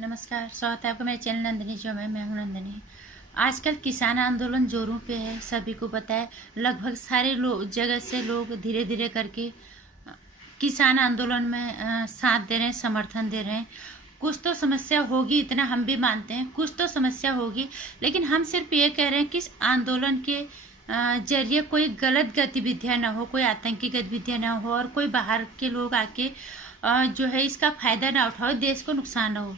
नमस्कार, स्वागत है आपका मेरे चैनल नंदिनी जो मैं हूं नंदिनी। आजकल किसान आंदोलन जोरों पे है, सभी को पता है। लगभग सारे लोग जगह से लोग धीरे धीरे करके किसान आंदोलन में साथ दे रहे हैं, समर्थन दे रहे हैं। कुछ तो समस्या होगी, इतना हम भी मानते हैं, कुछ तो समस्या होगी, लेकिन हम सिर्फ ये कह रहे हैं कि इस आंदोलन के जरिए कोई गलत गतिविधियां ना हो, कोई आतंकी गतिविधियां ना हो और कोई बाहर के लोग आके जो है इसका फायदा ना उठाओ, देश को नुकसान ना हो।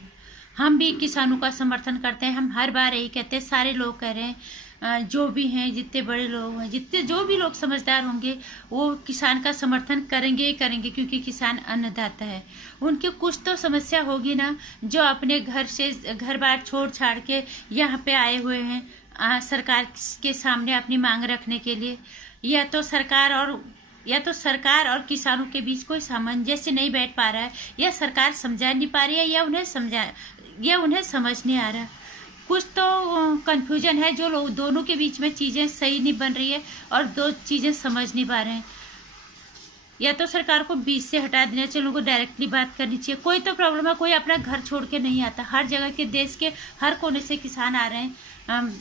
हम भी किसानों का समर्थन करते हैं। हम हर बार यही कहते हैं, सारे लोग कह रहे हैं, जो भी हैं, जितने बड़े लोग हैं, जितने जो भी लोग समझदार होंगे वो किसान का समर्थन करेंगे ही करेंगे, क्योंकि किसान अन्नदाता है। उनकी कुछ तो समस्या होगी ना, जो अपने घर से घर बार छोड़ छाड़ के यहाँ पे आए हुए हैं सरकार के सामने अपनी मांग रखने के लिए। या तो सरकार और किसानों के बीच कोई सामंजस्य नहीं बैठ पा रहा है, या सरकार समझा नहीं पा रही है, या उन्हें समझ नहीं आ रहा। कुछ तो कंफ्यूजन है, जो लोग दोनों के बीच में चीज़ें सही नहीं बन रही है और दो चीज़ें समझ नहीं पा रहे हैं। या तो सरकार को बीच से हटा देना चाहिए, लोगों को डायरेक्टली बात करनी चाहिए। कोई तो प्रॉब्लम है, कोई अपना घर छोड़ के नहीं आता। हर जगह के देश के हर कोने से किसान आ रहे हैं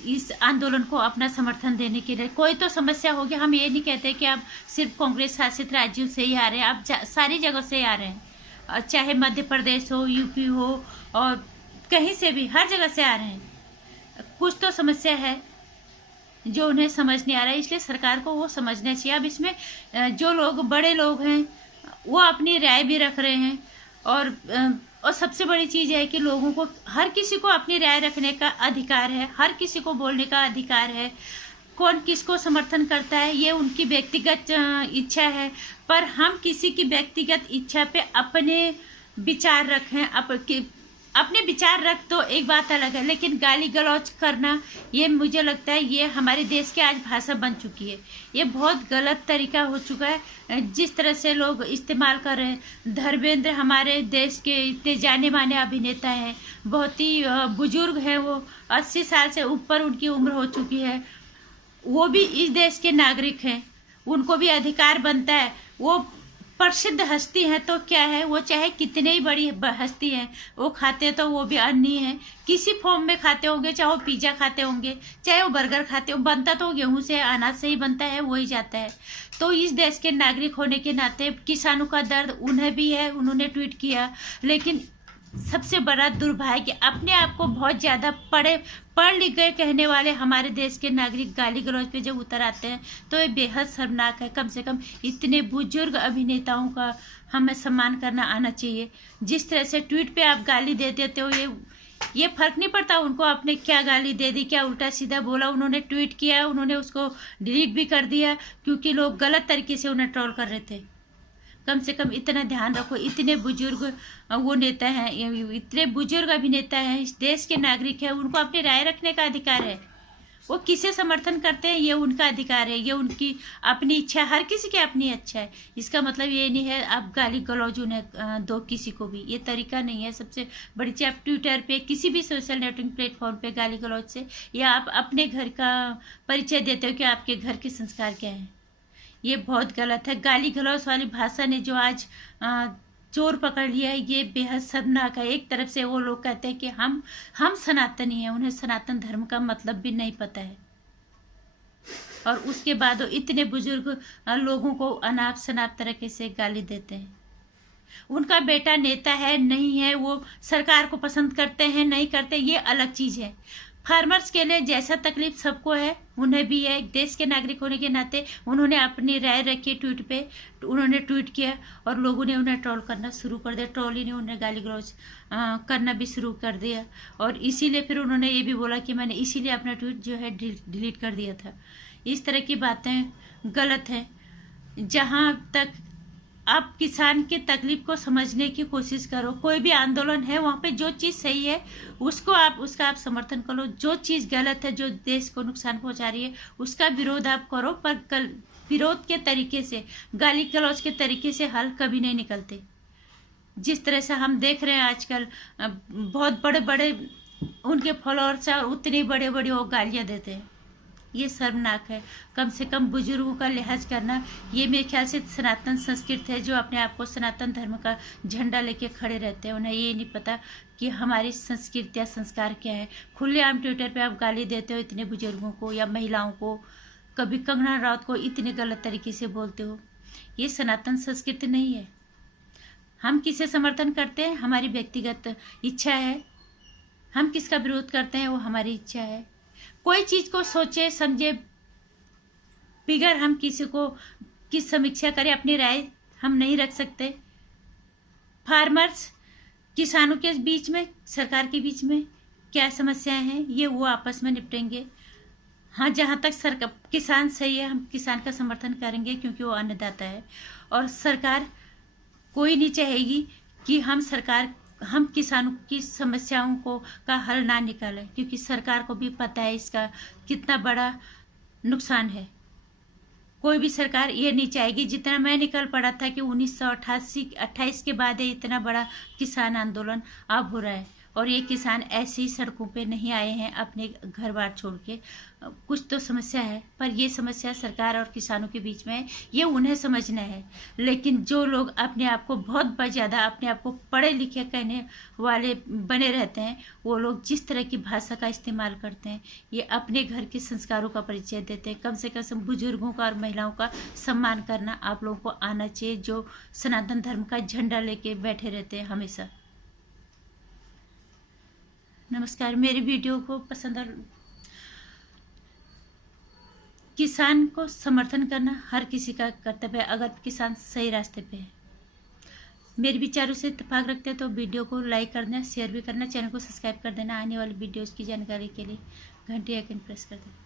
इस आंदोलन को अपना समर्थन देने के लिए। कोई तो समस्या होगी। हम ये नहीं कहते कि आप सिर्फ कांग्रेस शासित राज्यों से ही आ रहे हैं, आप सारी जगह से आ रहे हैं, चाहे मध्य प्रदेश हो, यूपी हो, और कहीं से भी, हर जगह से आ रहे हैं। कुछ तो समस्या है जो उन्हें समझ नहीं आ रहा है, इसलिए सरकार को वो समझना चाहिए। अब इसमें जो लोग बड़े लोग हैं वो अपनी राय भी रख रहे हैं, और सबसे बड़ी चीज़ है कि लोगों को, हर किसी को अपनी राय रखने का अधिकार है, हर किसी को बोलने का अधिकार है। कौन किसको समर्थन करता है ये उनकी व्यक्तिगत इच्छा है, पर हम किसी की व्यक्तिगत इच्छा पे अपने विचार रखें। अपने विचार रख तो एक बात अलग है, लेकिन गाली गलौज करना, ये मुझे लगता है ये हमारे देश की आज भाषा बन चुकी है। ये बहुत गलत तरीका हो चुका है जिस तरह से लोग इस्तेमाल कर रहे हैं। धर्मेंद्र हमारे देश के इतने जाने माने अभिनेता हैं, बहुत ही बुजुर्ग हैं, वो 80 साल से ऊपर उनकी उम्र हो चुकी है। वो भी इस देश के नागरिक हैं, उनको भी अधिकार बनता है। वो प्रसिद्ध हस्ती है तो क्या है, वो चाहे कितने ही बड़ी हस्ती है, वो खाते तो वो भी अन्न ही है, किसी फॉर्म में खाते होंगे, चाहे वो पिज्जा खाते होंगे, चाहे वो बर्गर खाते हो, बनता तो गेहूं से, अनाज से ही बनता है, वही जाता है। तो इस देश के नागरिक होने के नाते किसानों का दर्द उन्हें भी है, उन्होंने ट्वीट किया। लेकिन सबसे बड़ा दुर्भाग्य, अपने आप को बहुत ज़्यादा पढ़ लिख गए कहने वाले हमारे देश के नागरिक गाली गलौज पे जब उतर आते हैं तो ये बेहद शर्मनाक है। कम से कम इतने बुजुर्ग अभिनेताओं का हमें सम्मान करना आना चाहिए। जिस तरह से ट्वीट पे आप गाली दे देते हो, ये फर्क नहीं पड़ता उनको आपने क्या गाली दे दी, क्या उल्टा सीधा बोला। उन्होंने ट्वीट किया, उन्होंने उसको डिलीट भी कर दिया, क्योंकि लोग गलत तरीके से उन्हें ट्रोल कर रहे थे। कम से कम इतना ध्यान रखो, इतने बुजुर्ग वो नेता हैं, इतने बुजुर्ग अभिनेता हैं, इस देश के नागरिक हैं, उनको अपनी राय रखने का अधिकार है। वो किसे समर्थन करते हैं ये उनका अधिकार है, ये उनकी अपनी इच्छा, हर किसी की अपनी इच्छा है। इसका मतलब ये नहीं है आप गाली गलौज उन्हें दो किसी को भी, ये तरीका नहीं है। सबसे बड़ी चीज, आप ट्विटर पे, किसी भी सोशल नेटवर्किंग प्लेटफॉर्म पे गाली गलौज से, या आप अपने घर का परिचय देते हो कि आपके घर के संस्कार क्या है, ये बहुत गलत है। गाली गलौज वाली भाषा ने जो आज जोर पकड़ लिया है, ये बेहद शर्मनाक है। एक तरफ से वो लोग कहते हैं कि हम सनातनी हैं, उन्हें सनातन धर्म का मतलब भी नहीं पता है, और उसके बाद वो इतने बुजुर्ग लोगों को अनाप शनाप तरीके से गाली देते हैं। उनका बेटा नेता है, नहीं है, वो सरकार को पसंद करते हैं, नहीं करते, ये अलग चीज है। फार्मर्स के लिए जैसा तकलीफ सबको है, उन्हें भी है। देश के नागरिक होने के नाते उन्होंने अपनी राय रखी ट्वीट पे, उन्होंने ट्वीट किया और लोगों ने उन्हें ट्रोल करना शुरू कर दिया। ट्रोल ही ने उन्हें गाली गलौज करना भी शुरू कर दिया, और इसीलिए फिर उन्होंने ये भी बोला कि मैंने इसीलिए अपना ट्वीट जो है डिलीट कर दिया था। इस तरह की बातें गलत हैं। जहाँ तक आप किसान की तकलीफ को समझने की कोशिश करो, कोई भी आंदोलन है वहाँ पे जो चीज़ सही है उसका आप समर्थन करो। जो चीज़ गलत है, जो देश को नुकसान पहुँचा रही है, उसका विरोध आप करो, पर विरोध के तरीके से, गाली गलौज के तरीके से हल कभी नहीं निकलते। जिस तरह से हम देख रहे हैं आजकल, बहुत बड़े बड़े उनके फॉलोअर्स हैं और उतनी बड़े बड़े वो गालियाँ देते हैं। ये शर्मनाक है। कम से कम बुजुर्गों का लिहाज करना, ये मेरे ख्याल से सनातन संस्कृति है। जो अपने आप को सनातन धर्म का झंडा लेके खड़े रहते हैं, उन्हें ये नहीं पता कि हमारी संस्कृति या संस्कार क्या है। खुलेआम ट्विटर पे आप गाली देते हो इतने बुजुर्गों को या महिलाओं को, कभी कंगना राउत को इतने गलत तरीके से बोलते हो। ये सनातन संस्कृति नहीं है। हम किसे समर्थन करते हैं, हमारी व्यक्तिगत इच्छा है। हम किसका विरोध करते हैं, वो हमारी इच्छा है। कोई चीज को सोचे समझे बिगर हम किसी को की समीक्षा करें, अपनी राय हम नहीं रख सकते। फार्मर्स, किसानों के बीच में, सरकार के बीच में क्या समस्याएं हैं, ये वो आपस में निपटेंगे। हाँ, जहाँ तक सरकार किसान सही है, हम किसान का समर्थन करेंगे क्योंकि वो अन्नदाता है। और सरकार कोई नहीं चाहेगी कि हम किसानों की समस्याओं को का हल ना निकालें, क्योंकि सरकार को भी पता है इसका कितना बड़ा नुकसान है। कोई भी सरकार ये नहीं चाहेगी। जितना मैं निकल पड़ा था कि 1928 के बाद इतना बड़ा किसान आंदोलन अब हो रहा है, और ये किसान ऐसी सड़कों पे नहीं आए हैं अपने घर बार छोड़ के। कुछ तो समस्या है, पर ये समस्या सरकार और किसानों के बीच में है, ये उन्हें समझना है। लेकिन जो लोग अपने आप को बहुत ज़्यादा अपने आप को पढ़े लिखे कहने वाले बने रहते हैं, वो लोग जिस तरह की भाषा का इस्तेमाल करते हैं, ये अपने घर के संस्कारों का परिचय देते हैं। कम से कम बुजुर्गों का और महिलाओं का सम्मान करना आप लोगों को आना चाहिए, जो सनातन धर्म का झंडा लेके बैठे रहते हैं हमेशा। नमस्कार। मेरी वीडियो को पसंद और किसान को समर्थन करना हर किसी का कर्तव्य है, अगर किसान सही रास्ते पे है। मेरे विचारों से इत्तेफाक रखते हैं तो वीडियो को लाइक कर देना, शेयर भी करना, चैनल को सब्सक्राइब कर देना। आने वाली वीडियोस की जानकारी के लिए घंटी आइकन प्रेस कर देना।